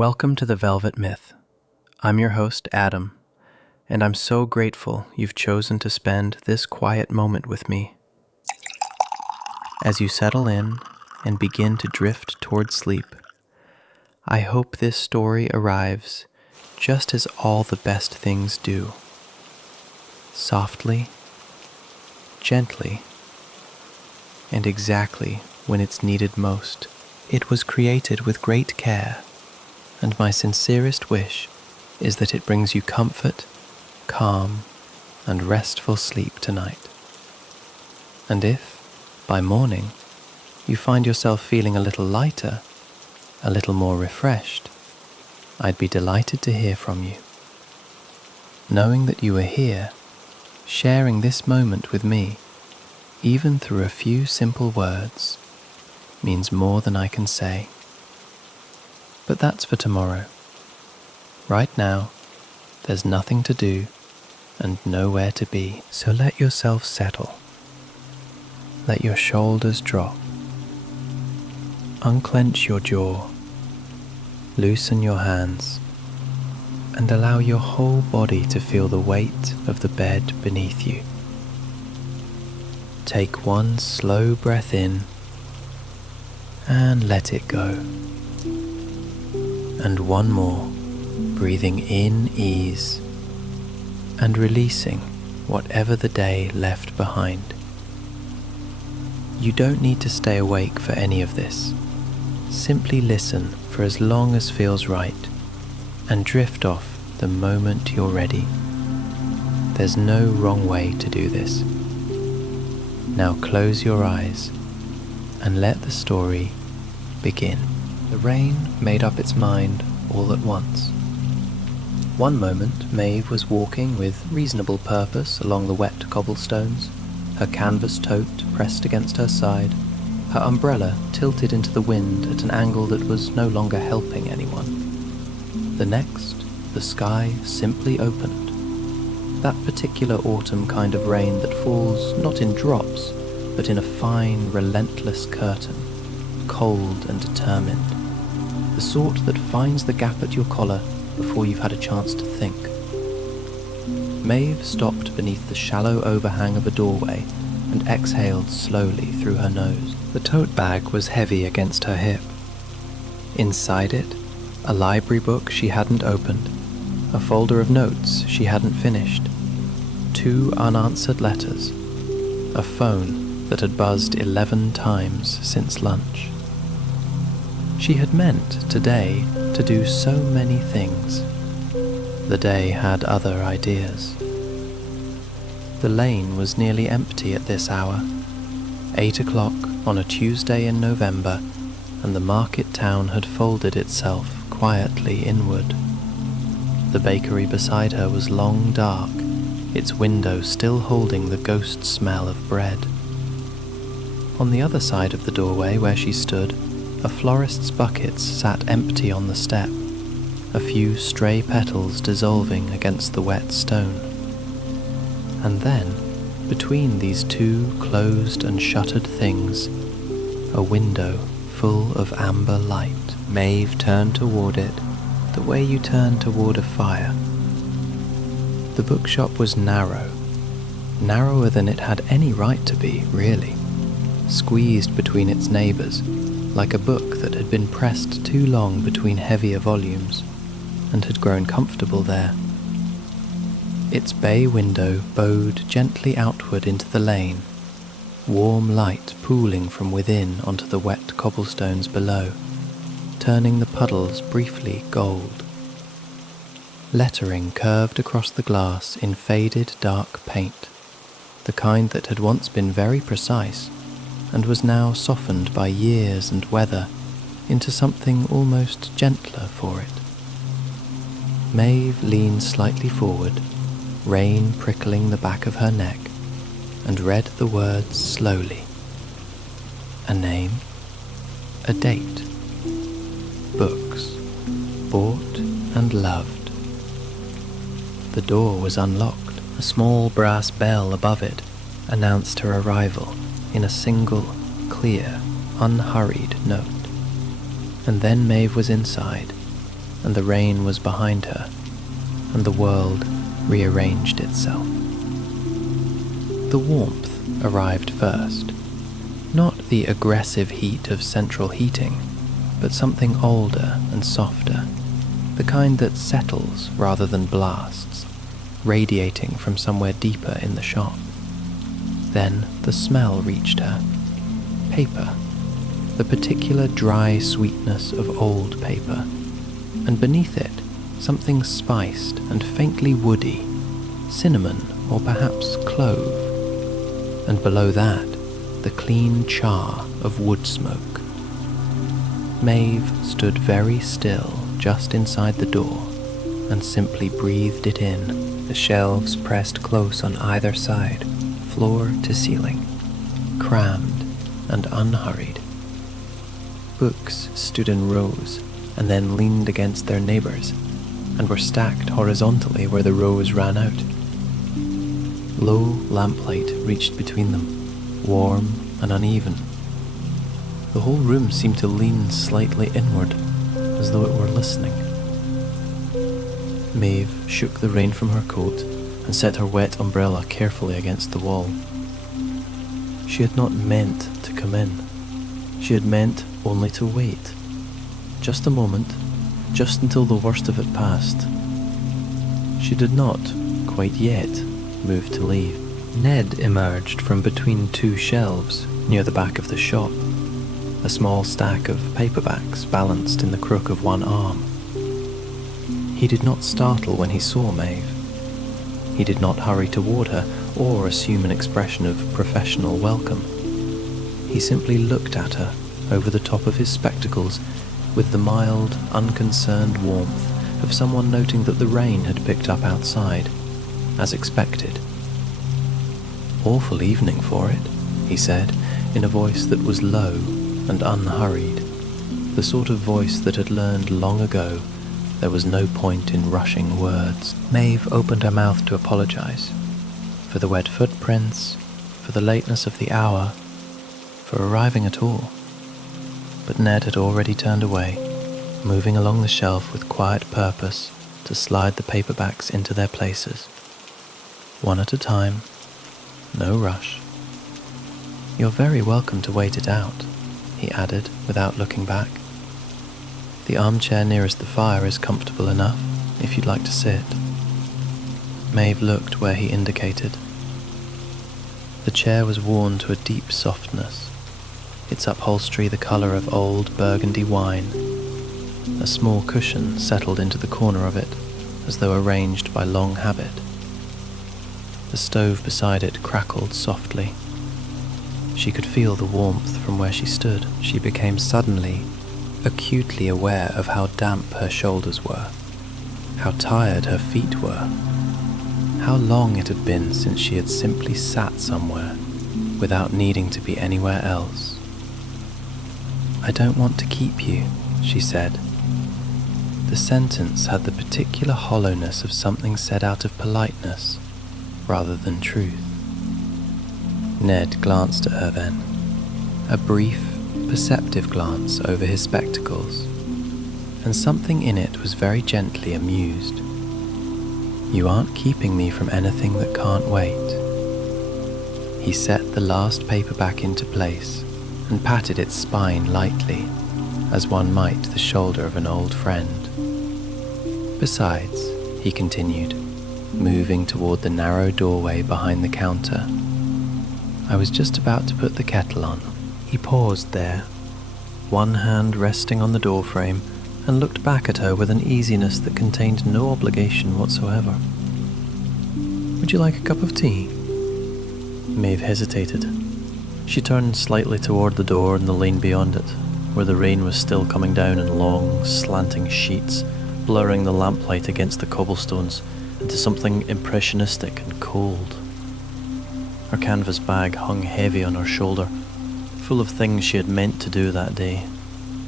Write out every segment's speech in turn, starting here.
Welcome to the Velvet Myth. I'm your host, Adam, and I'm so grateful you've chosen to spend this quiet moment with me. As you settle in and begin to drift toward sleep, I hope this story arrives just as all the best things do. Softly, gently, and exactly when it's needed most. It was created with great care, and my sincerest wish is that it brings you comfort, calm, and restful sleep tonight. And if, by morning, you find yourself feeling a little lighter, a little more refreshed, I'd be delighted to hear from you. Knowing that you are here, sharing this moment with me, even through a few simple words, means more than I can say. But that's for tomorrow. Right now, there's nothing to do and nowhere to be. So let yourself settle. Let your shoulders drop. Unclench your jaw. Loosen your hands. And allow your whole body to feel the weight of the bed beneath you. Take one slow breath in and let it go. And one more, breathing in ease and releasing whatever the day left behind. You don't need to stay awake for any of this. Simply listen for as long as feels right and drift off the moment you're ready. There's no wrong way to do this. Now close your eyes and let the story begin. The rain made up its mind all at once. One moment, Mave was walking with reasonable purpose along the wet cobblestones, her canvas tote pressed against her side, her umbrella tilted into the wind at an angle that was no longer helping anyone. The next, the sky simply opened. That particular autumn kind of rain that falls not in drops, but in a fine, relentless curtain, cold and determined. The sort that finds the gap at your collar before you've had a chance to think. Mave stopped beneath the shallow overhang of a doorway and exhaled slowly through her nose. The tote bag was heavy against her hip. Inside it, a library book she hadn't opened, a folder of notes she hadn't finished, 2 unanswered letters, a phone that had buzzed 11 times since lunch. She had meant today to do so many things. The day had other ideas. The lane was nearly empty at this hour, 8 o'clock on a Tuesday in November, and the market town had folded itself quietly inward. The bakery beside her was long dark, its window still holding the ghost smell of bread. On the other side of the doorway where she stood, a florist's buckets sat empty on the step, a few stray petals dissolving against the wet stone. And then, between these 2 closed and shuttered things, a window full of amber light. Mave turned toward it, the way you turn toward a fire. The bookshop was narrow, narrower than it had any right to be, really, squeezed between its neighbours, like a book that had been pressed too long between heavier volumes, and had grown comfortable there. Its bay window bowed gently outward into the lane, warm light pooling from within onto the wet cobblestones below, turning the puddles briefly gold. Lettering curved across the glass in faded dark paint, the kind that had once been very precise and was now softened by years and weather into something almost gentler for it. Mave leaned slightly forward, rain prickling the back of her neck, and read the words slowly. A name, a date, books, bought and loved. The door was unlocked. A small brass bell above it announced her arrival in a single, clear, unhurried note. And then Mave was inside, and the rain was behind her, and the world rearranged itself. The warmth arrived first. Not the aggressive heat of central heating, but something older and softer, the kind that settles rather than blasts, radiating from somewhere deeper in the shop. Then the smell reached her. Paper, the particular dry sweetness of old paper, and beneath it, something spiced and faintly woody, cinnamon or perhaps clove, and below that, the clean char of wood smoke. Maeve stood very still just inside the door and simply breathed it in, the shelves pressed close on either side, floor to ceiling, crammed and unhurried. Books stood in rows and then leaned against their neighbours and were stacked horizontally where the rows ran out. Low lamplight reached between them, warm and uneven. The whole room seemed to lean slightly inward, as though it were listening. Maeve shook the rain from her coat and set her wet umbrella carefully against the wall. She had not meant to come in. She had meant only to wait. Just a moment, just until the worst of it passed. She did not, quite yet, move to leave. Ned emerged from between two shelves near the back of the shop, a small stack of paperbacks balanced in the crook of one arm. He did not startle when he saw Maeve. He did not hurry toward her or assume an expression of professional welcome. He simply looked at her over the top of his spectacles with the mild, unconcerned warmth of someone noting that the rain had picked up outside, as expected. "Awful evening for it," he said, in a voice that was low and unhurried, the sort of voice that had learned long ago there was no point in rushing words. Maeve opened her mouth to apologize, for the wet footprints, for the lateness of the hour, for arriving at all. But Ned had already turned away, moving along the shelf with quiet purpose to slide the paperbacks into their places. One at a time, no rush. "You're very welcome to wait it out," he added without looking back. "The armchair nearest the fire is comfortable enough if you'd like to sit." Maeve looked where he indicated. The chair was worn to a deep softness, its upholstery the colour of old burgundy wine. A small cushion settled into the corner of it, as though arranged by long habit. The stove beside it crackled softly. She could feel the warmth from where she stood. She became suddenly, acutely aware of how damp her shoulders were, how tired her feet were, how long it had been since she had simply sat somewhere without needing to be anywhere else. "I don't want to keep you," she said. The sentence had the particular hollowness of something said out of politeness rather than truth. Ned glanced at her then, a brief, perceptive glance over his spectacles, and something in it was very gently amused. "You aren't keeping me from anything that can't wait." He set the last paperback into place and patted its spine lightly, as one might the shoulder of an old friend. "Besides," he continued, moving toward the narrow doorway behind the counter, "I was just about to put the kettle on." He paused there, one hand resting on the doorframe, and looked back at her with an easiness that contained no obligation whatsoever. "Would you like a cup of tea?" Maeve hesitated. She turned slightly toward the door in the lane beyond it, where the rain was still coming down in long, slanting sheets, blurring the lamplight against the cobblestones into something impressionistic and cold. Her canvas bag hung heavy on her shoulder, full of things she had meant to do that day,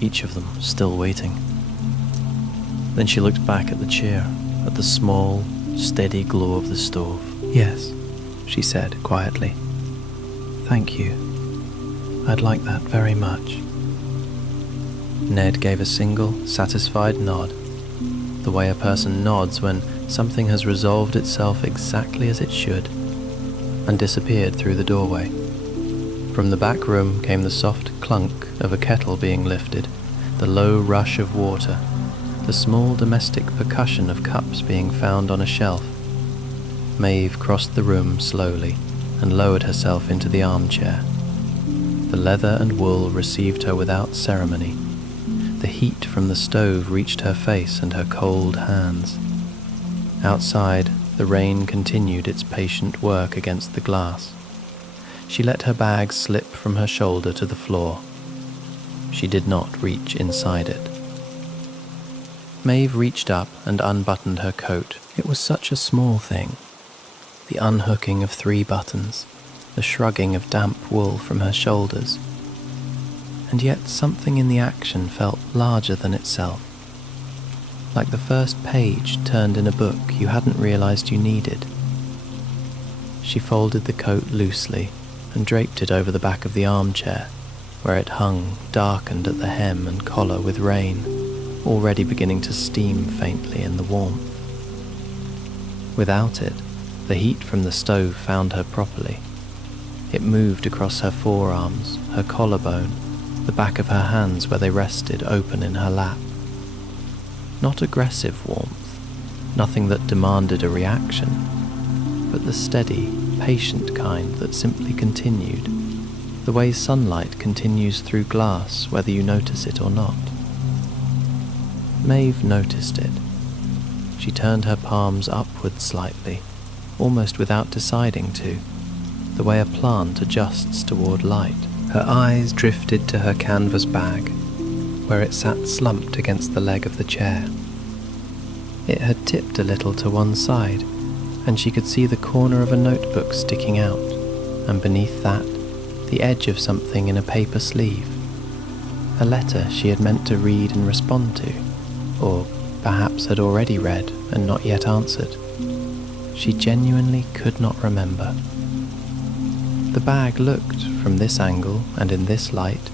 each of them still waiting. Then she looked back at the chair, at the small, steady glow of the stove. "Yes," she said quietly. "Thank you. I'd like that very much." Ned gave a single, satisfied nod the way a person nods when something has resolved itself exactly as it should, and disappeared through the doorway. From the back room came the soft clunk of a kettle being lifted, the low rush of water, the small domestic percussion of cups being found on a shelf. Mave crossed the room slowly and lowered herself into the armchair. The leather and wool received her without ceremony. The heat from the stove reached her face and her cold hands. Outside, the rain continued its patient work against the glass. She let her bag slip from her shoulder to the floor. She did not reach inside it. Mave reached up and unbuttoned her coat. It was such a small thing. The unhooking of 3 buttons, the shrugging of damp wool from her shoulders. And yet something in the action felt larger than itself. Like the first page turned in a book you hadn't realized you needed. She folded the coat loosely and draped it over the back of the armchair, where it hung darkened at the hem and collar with rain, already beginning to steam faintly in the warmth. Without it, the heat from the stove found her properly. It moved across her forearms, her collarbone, the back of her hands where they rested open in her lap. Not aggressive warmth, nothing that demanded a reaction, but the steady, patient kind that simply continued, the way sunlight continues through glass whether you notice it or not. Mave noticed it. She turned her palms upward slightly, almost without deciding to, the way a plant adjusts toward light. Her eyes drifted to her canvas bag, where it sat slumped against the leg of the chair. It had tipped a little to one side, and she could see the corner of a notebook sticking out, and beneath that, the edge of something in a paper sleeve. A letter she had meant to read and respond to, or perhaps had already read and not yet answered. She genuinely could not remember. The bag looked, from this angle and in this light,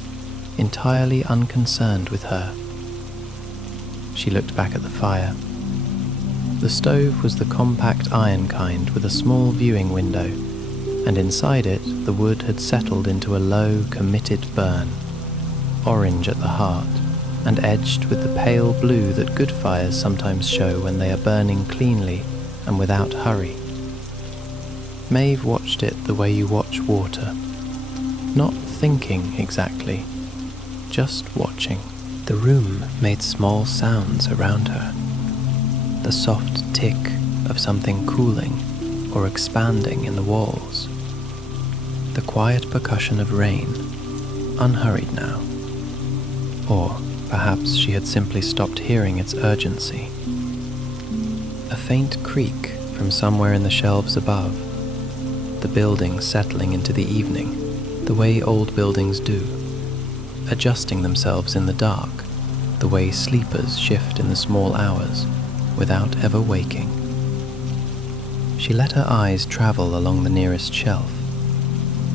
entirely unconcerned with her. She looked back at the fire. The stove was the compact iron kind with a small viewing window, and inside it the wood had settled into a low, committed burn, orange at the heart, and edged with the pale blue that good fires sometimes show when they are burning cleanly and without hurry. Mave watched it the way you watch water, not thinking exactly, just watching. The room made small sounds around her. The soft tick of something cooling or expanding in the walls. The quiet percussion of rain, unhurried now. Or perhaps she had simply stopped hearing its urgency. A faint creak from somewhere in the shelves above. The building settling into the evening, the way old buildings do, adjusting themselves in the dark, the way sleepers shift in the small hours, without ever waking. She let her eyes travel along the nearest shelf.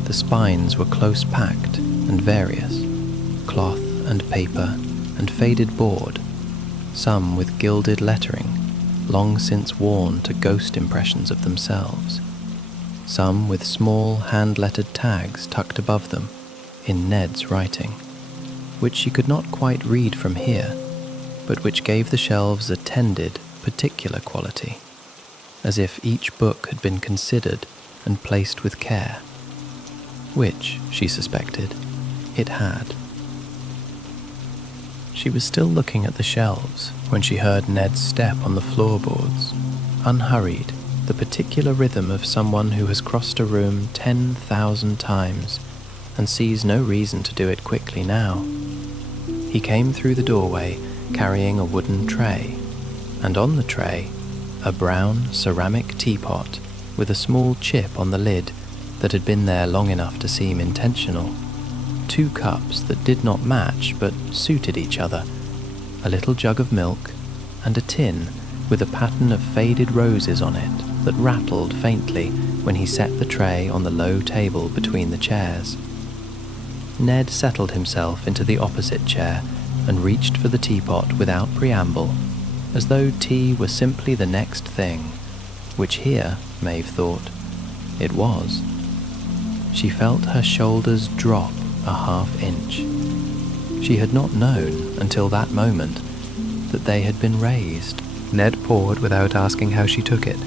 The spines were close packed and various, cloth and paper and faded board, some with gilded lettering, long since worn to ghost impressions of themselves, some with small hand-lettered tags tucked above them, in Ned's writing, which she could not quite read from here, but which gave the shelves a tended, particular quality, as if each book had been considered and placed with care, which, she suspected, it had. She was still looking at the shelves when she heard Ned's step on the floorboards, unhurried, the particular rhythm of someone who has crossed a room 10,000 times and sees no reason to do it quickly now. He came through the doorway carrying a wooden tray, and on the tray, a brown ceramic teapot with a small chip on the lid that had been there long enough to seem intentional. 2 cups that did not match but suited each other, a little jug of milk, and a tin with a pattern of faded roses on it that rattled faintly when he set the tray on the low table between the chairs. Ned settled himself into the opposite chair and reached for the teapot without preamble, as though tea were simply the next thing, which here, Mave thought, it was. She felt her shoulders drop a half-inch. She had not known until that moment that they had been raised. Ned poured without asking how she took it,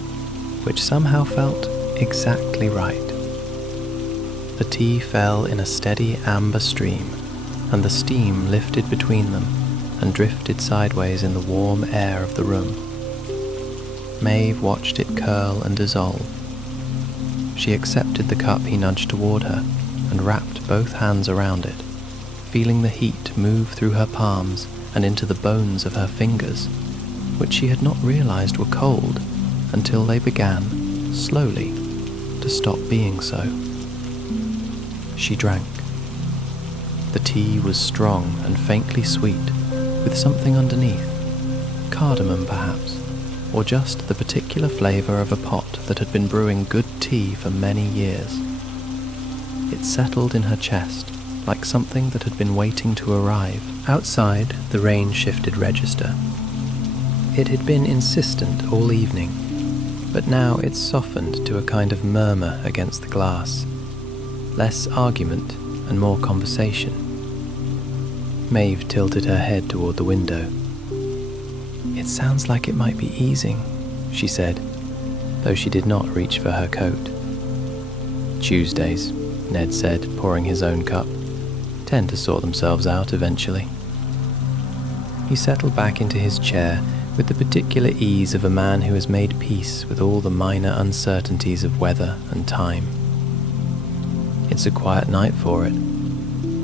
which somehow felt exactly right. The tea fell in a steady amber stream, and the steam lifted between them and drifted sideways in the warm air of the room. Mave watched it curl and dissolve. She accepted the cup he nudged toward her and wrapped both hands around it, feeling the heat move through her palms and into the bones of her fingers, which she had not realized were cold until they began, slowly, to stop being so. She drank. The tea was strong and faintly sweet, with something underneath, cardamom perhaps, or just the particular flavor of a pot that had been brewing good tea for many years. It settled in her chest like something that had been waiting to arrive. Outside, the rain shifted register. It had been insistent all evening, but now it softened to a kind of murmur against the glass. Less argument and more conversation. Mave tilted her head toward the window. "It sounds like it might be easing," she said, though she did not reach for her coat. "Tuesdays," Ned said, pouring his own cup, "tend to sort themselves out eventually." He settled back into his chair with the particular ease of a man who has made peace with all the minor uncertainties of weather and time. It's a quiet night for it.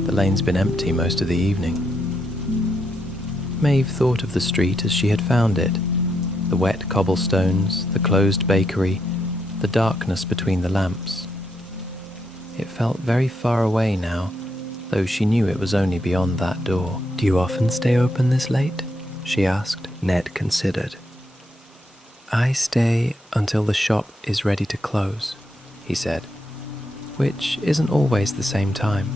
The lane's been empty most of the evening. Mave thought of the street as she had found it, the wet cobblestones, the closed bakery, the darkness between the lamps. It felt very far away now, though she knew it was only beyond that door. "Do you often stay open this late?" she asked. Ned considered. "I stay until the shop is ready to close," he said, "which isn't always the same time."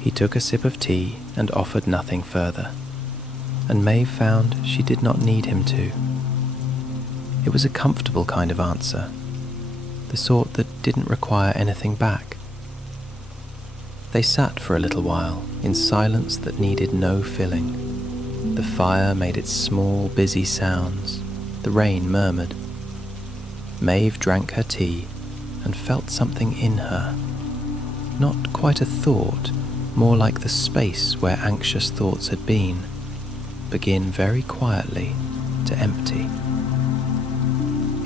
He took a sip of tea and offered nothing further, and Mave found she did not need him to. It was a comfortable kind of answer, the sort that didn't require anything back. They sat for a little while in silence that needed no filling. The fire made its small, busy sounds. The rain murmured. Mave drank her tea and felt something in her. Not quite a thought, more like the space where anxious thoughts had been, begin very quietly to empty.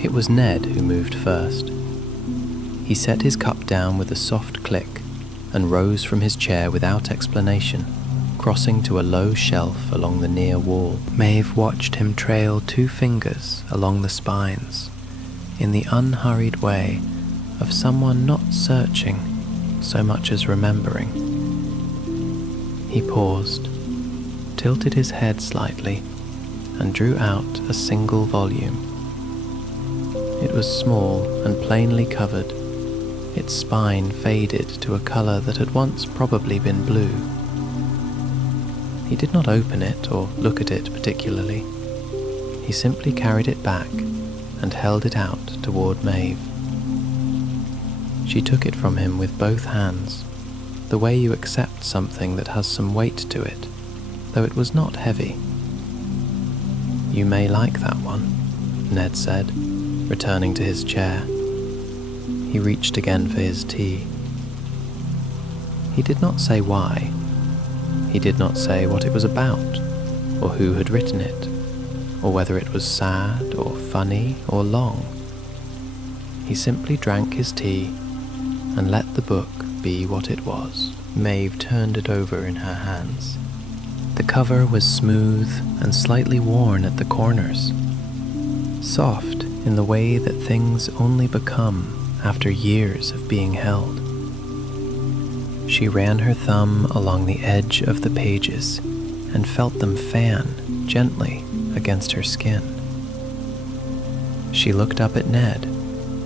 It was Ned who moved first. He set his cup down with a soft click and rose from his chair without explanation, crossing to a low shelf along the near wall. Mave watched him trail 2 fingers along the spines in the unhurried way of someone not searching so much as remembering. He paused, tilted his head slightly, and drew out a single volume. It was small and plainly covered, its spine faded to a color that had once probably been blue. He did not open it or look at it particularly. He simply carried it back and held it out toward Mave. She took it from him with both hands, the way you accept something that has some weight to it, though it was not heavy. "You may like that one," Ned said, returning to his chair. He reached again for his tea. He did not say why. He did not say what it was about, or who had written it, or whether it was sad or funny or long. He simply drank his tea and let the book be what it was. Mave turned it over in her hands. The cover was smooth and slightly worn at the corners, soft in the way that things only become after years of being held. She ran her thumb along the edge of the pages and felt them fan gently against her skin. She looked up at Ned,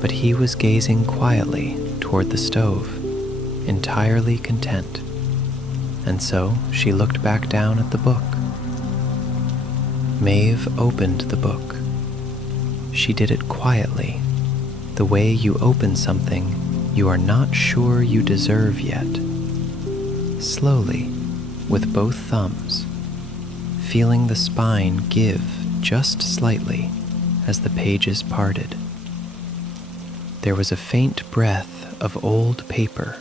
but he was gazing quietly toward the stove, entirely content, and so she looked back down at the book. Mave opened the book. She did it quietly, the way you open something you are not sure you deserve yet. Slowly, with both thumbs, feeling the spine give just slightly as the pages parted. There was a faint breath of old paper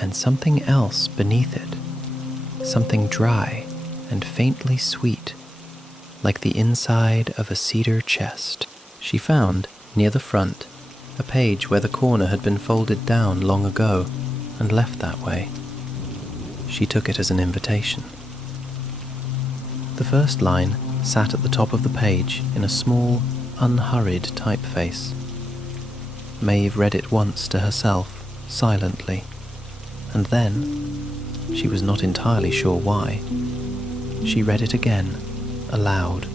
and something else beneath it, something dry and faintly sweet, like the inside of a cedar chest. She found, near the front, a page where the corner had been folded down long ago and left that way. She took it as an invitation. The first line sat at the top of the page in a small, unhurried typeface. Mave read it once to herself, silently, and then, she was not entirely sure why, she read it again, aloud,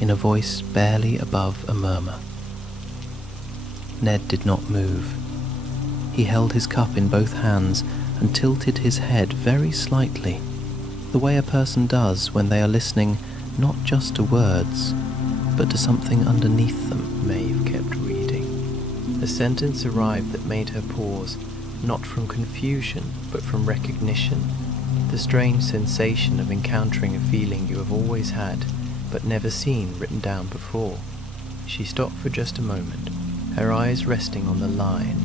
in a voice barely above a murmur. Ned did not move. He held his cup in both hands and tilted his head very slightly, the way a person does when they are listening not just to words, but to something underneath them. Mave kept reading. A sentence arrived that made her pause, not from confusion, but from recognition, the strange sensation of encountering a feeling you have always had, but never seen written down before. She stopped for just a moment, her eyes resting on the line,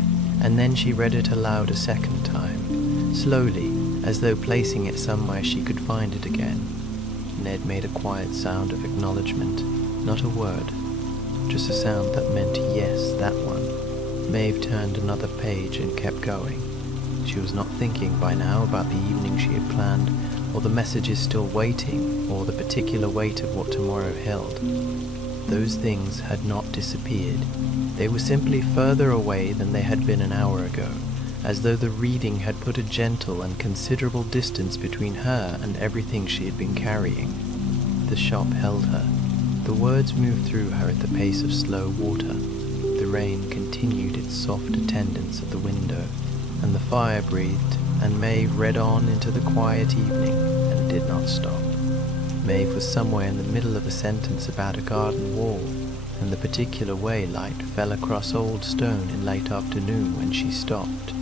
and then she read it aloud a second time, slowly, as though placing it somewhere she could find it again. Ned made a quiet sound of acknowledgement, not a word, just a sound that meant yes, that one. Mave turned another page and kept going. She was not thinking by now about the evening she had planned, or the messages still waiting, or the particular weight of what tomorrow held. Those things had not disappeared. They were simply further away than they had been an hour ago, as though the reading had put a gentle and considerable distance between her and everything she had been carrying. The shop held her. The words moved through her at the pace of slow water. The rain continued its soft attendance at the window, and the fire breathed, and Mave read on into the quiet evening, and did not stop. Mave was somewhere in the middle of a sentence about a garden wall, and the particular way light fell across old stone in late afternoon when she stopped.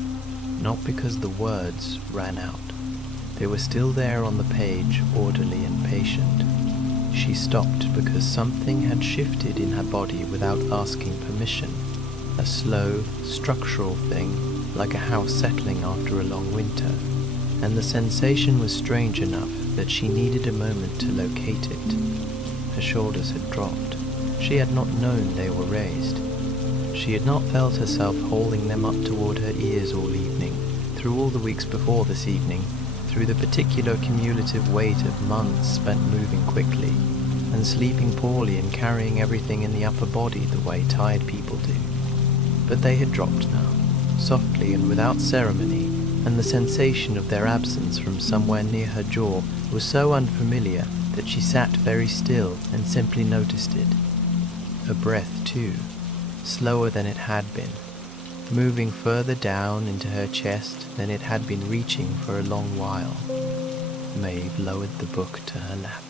Not because the words ran out. They were still there on the page, orderly and patient. She stopped because something had shifted in her body without asking permission. A slow, structural thing, like a house settling after a long winter. And the sensation was strange enough that she needed a moment to locate it. Her shoulders had dropped. She had not known they were raised. She had not felt herself holding them up toward her ears all evening, through all the weeks before this evening, through the particular cumulative weight of months spent moving quickly, and sleeping poorly and carrying everything in the upper body the way tired people do. But they had dropped now, softly and without ceremony, and the sensation of their absence from somewhere near her jaw was so unfamiliar that she sat very still and simply noticed it. Her breath, too, slower than it had been, moving further down into her chest than it had been reaching for a long while. Mave lowered the book to her lap.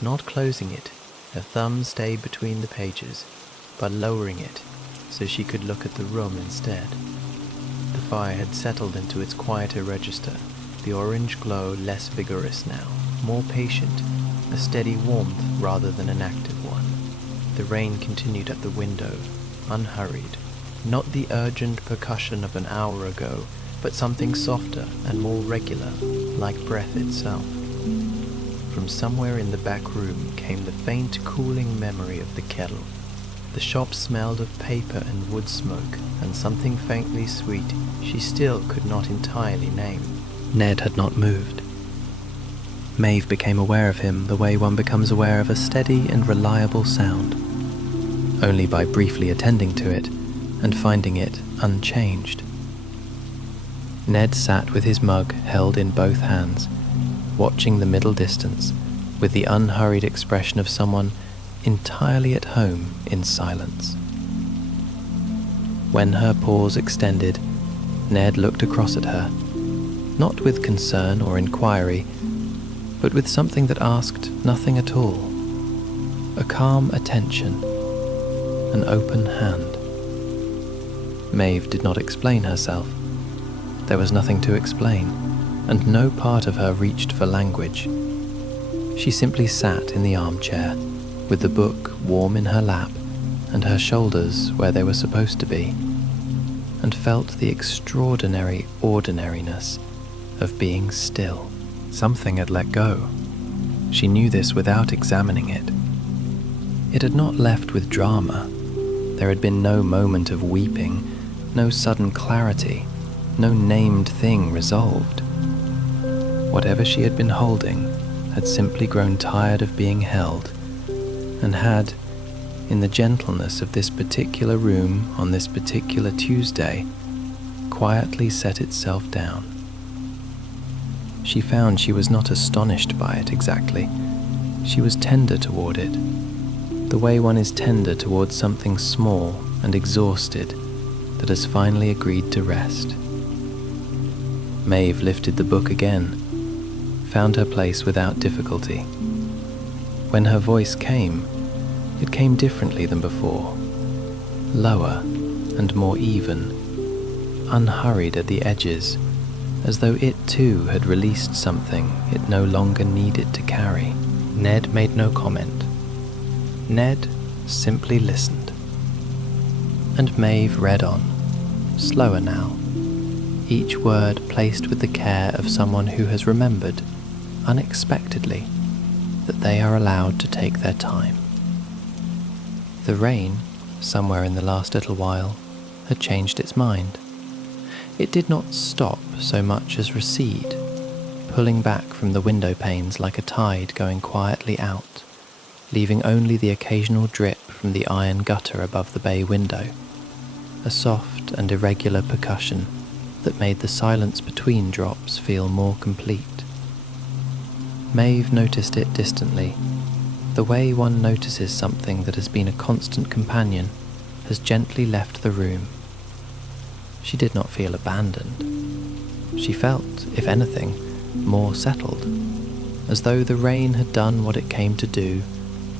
Not closing it, her thumb stayed between the pages, but lowering it so she could look at the room instead. The fire had settled into its quieter register, the orange glow less vigorous now, more patient, a steady warmth rather than an active one. The rain continued at the window, unhurried, not the urgent percussion of an hour ago, but something softer and more regular, like breath itself. From somewhere in the back room came the faint cooling memory of the kettle. The shop smelled of paper and wood smoke, and something faintly sweet she still could not entirely name. Ned had not moved. Mave became aware of him the way one becomes aware of a steady and reliable sound, only by briefly attending to it and finding it unchanged. Ned sat with his mug held in both hands, watching the middle distance with the unhurried expression of someone entirely at home in silence. When her pause extended, Ned looked across at her, not with concern or inquiry, but with something that asked nothing at all. A calm attention, an open hand. Mave did not explain herself. There was nothing to explain, and no part of her reached for language. She simply sat in the armchair, with the book warm in her lap and her shoulders where they were supposed to be, and felt the extraordinary ordinariness of being still. Something had let go. She knew this without examining it. It had not left with drama. There had been no moment of weeping, no sudden clarity, no named thing resolved. Whatever she had been holding had simply grown tired of being held, and had, in the gentleness of this particular room on this particular Tuesday, quietly set itself down. She found she was not astonished by it exactly. She was tender toward it, the way one is tender towards something small and exhausted that has finally agreed to rest. Mave lifted the book again, found her place without difficulty. When her voice came, it came differently than before, lower and more even, unhurried at the edges, as though it too had released something it no longer needed to carry. Ned made no comment. Ned simply listened. And Mave read on, slower now, each word placed with the care of someone who has remembered, unexpectedly, that they are allowed to take their time. The rain, somewhere in the last little while, had changed its mind. It did not stop so much as recede, pulling back from the window panes like a tide going quietly out, leaving only the occasional drip from the iron gutter above the bay window, a soft and irregular percussion that made the silence between drops feel more complete. Mave noticed it distantly, the way one notices something that has been a constant companion has gently left the room. She did not feel abandoned. She felt, if anything, more settled, as though the rain had done what it came to do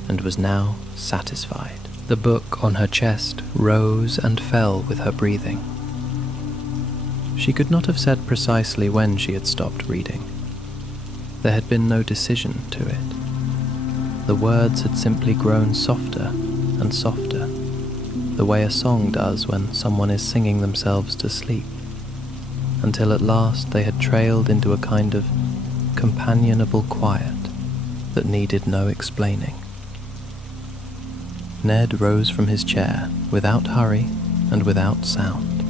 and was now satisfied. The book on her chest rose and fell with her breathing. She could not have said precisely when she had stopped reading. There had been no decision to it. The words had simply grown softer and softer, the way a song does when someone is singing themselves to sleep, until at last they had trailed into a kind of companionable quiet that needed no explaining. Ned rose from his chair without hurry and without sound.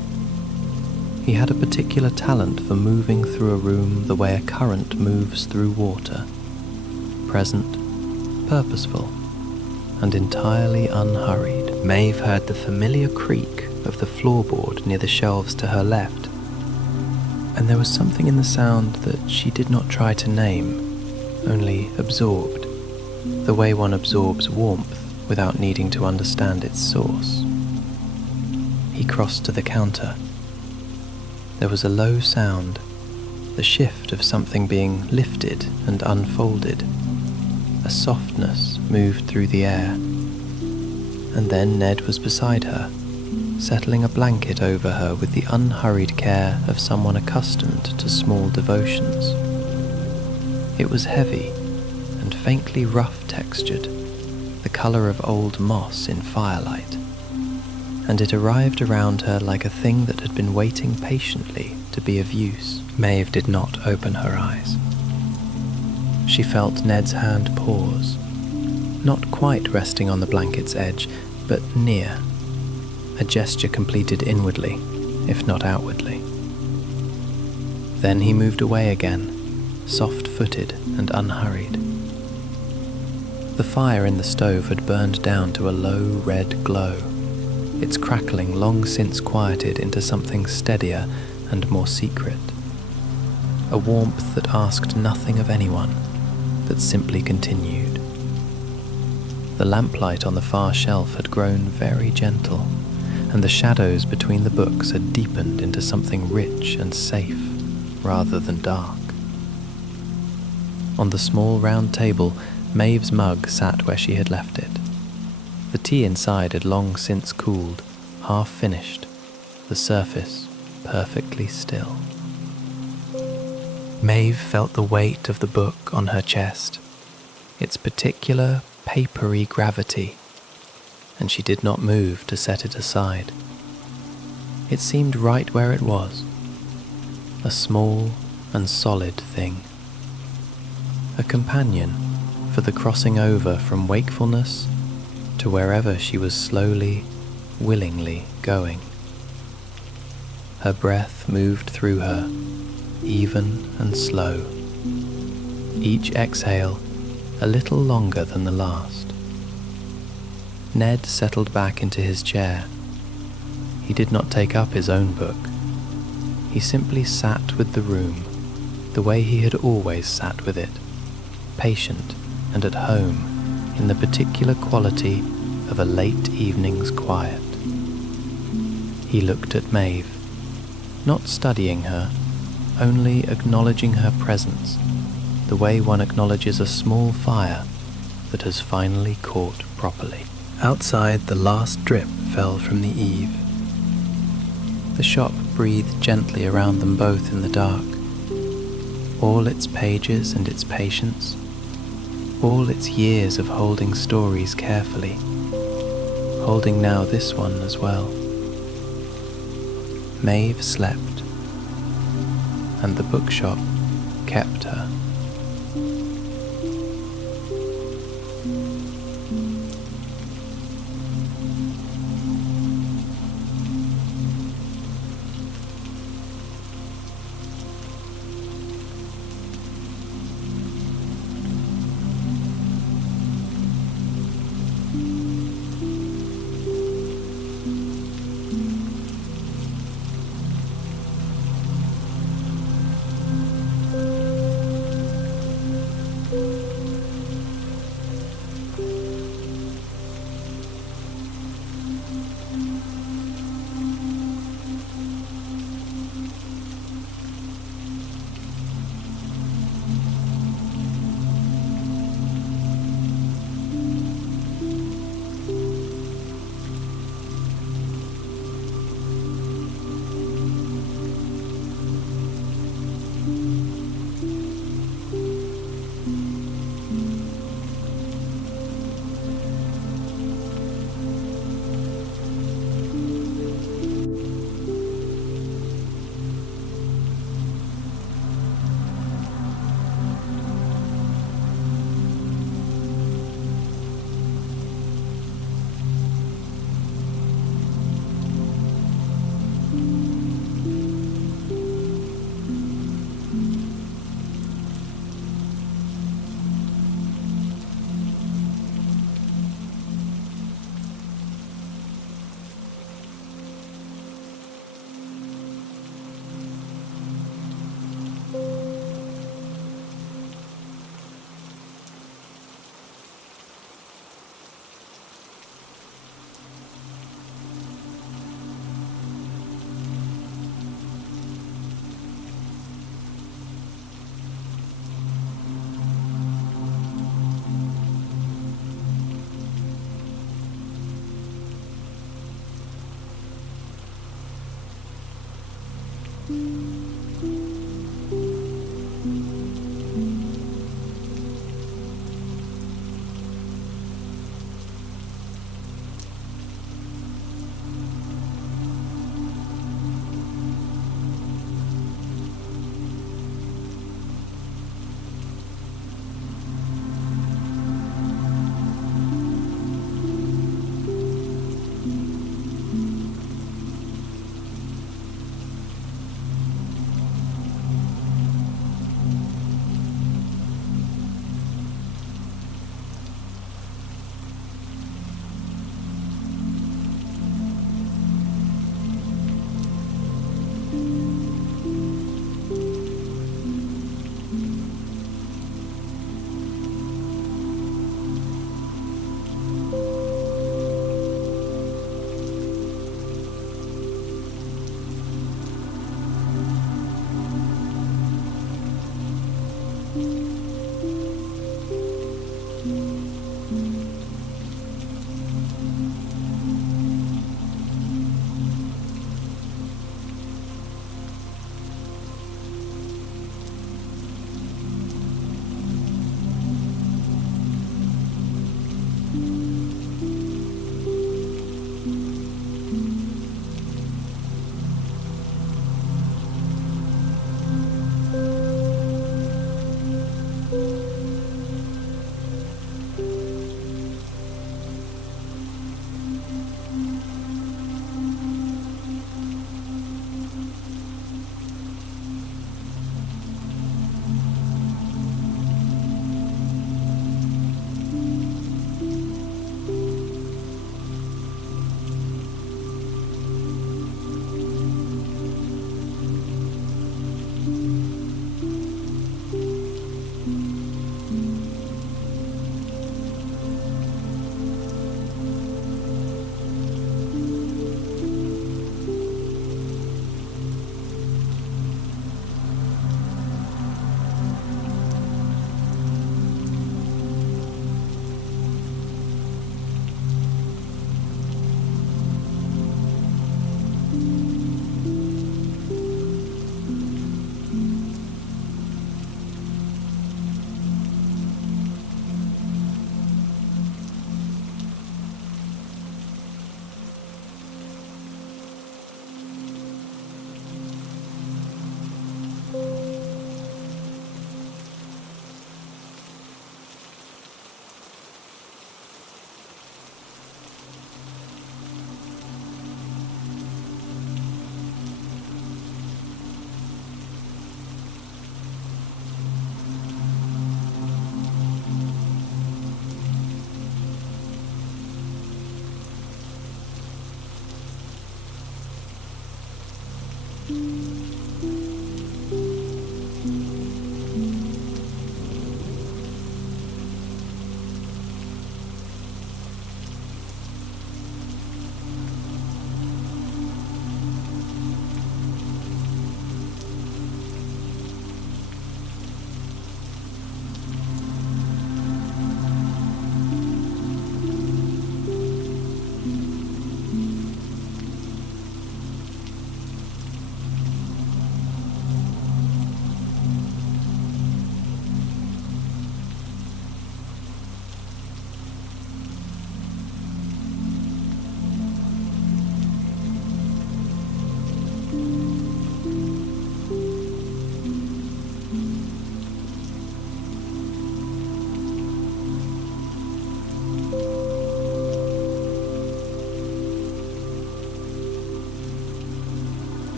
He had a particular talent for moving through a room the way a current moves through water, present, purposeful, and entirely unhurried. Mave heard the familiar creak of the floorboard near the shelves to her left, and there was something in the sound that she did not try to name, only absorbed, the way one absorbs warmth without needing to understand its source. He crossed to the counter. There was a low sound, the shift of something being lifted and unfolded. A softness moved through the air. And then Ned was beside her, settling a blanket over her with the unhurried care of someone accustomed to small devotions. It was heavy and faintly rough textured, the colour of old moss in firelight, and it arrived around her like a thing that had been waiting patiently to be of use. Mave did not open her eyes. She felt Ned's hand pause, not quite resting on the blanket's edge, but near, a gesture completed inwardly, if not outwardly. Then he moved away again, soft-footed and unhurried. The fire in the stove had burned down to a low red glow, its crackling long since quieted into something steadier and more secret. A warmth that asked nothing of anyone, that simply continued. The lamplight on the far shelf had grown very gentle, and the shadows between the books had deepened into something rich and safe, rather than dark. On the small round table, Maeve's mug sat where she had left it, The tea inside had long since cooled, half finished, the surface perfectly still. Mave felt the weight of the book on her chest, its particular papery gravity, and she did not move to set it aside. It seemed right where it was, a small and solid thing, a companion for the crossing over from wakefulness to wherever she was slowly, willingly going. Her breath moved through her, even and slow, each exhale a little longer than the last. Ned settled back into his chair. He did not take up his own book. He simply sat with the room, the way he had always sat with it, patient and at home in the particular quality of a late evening's quiet. He looked at Mave, not studying her, only acknowledging her presence, the way one acknowledges a small fire that has finally caught properly. Outside, the last drip fell from the eave. The shop breathed gently around them both in the dark. All its pages and its patience, all its years of holding stories carefully, holding now this one as well. Mave slept, and the bookshop kept her.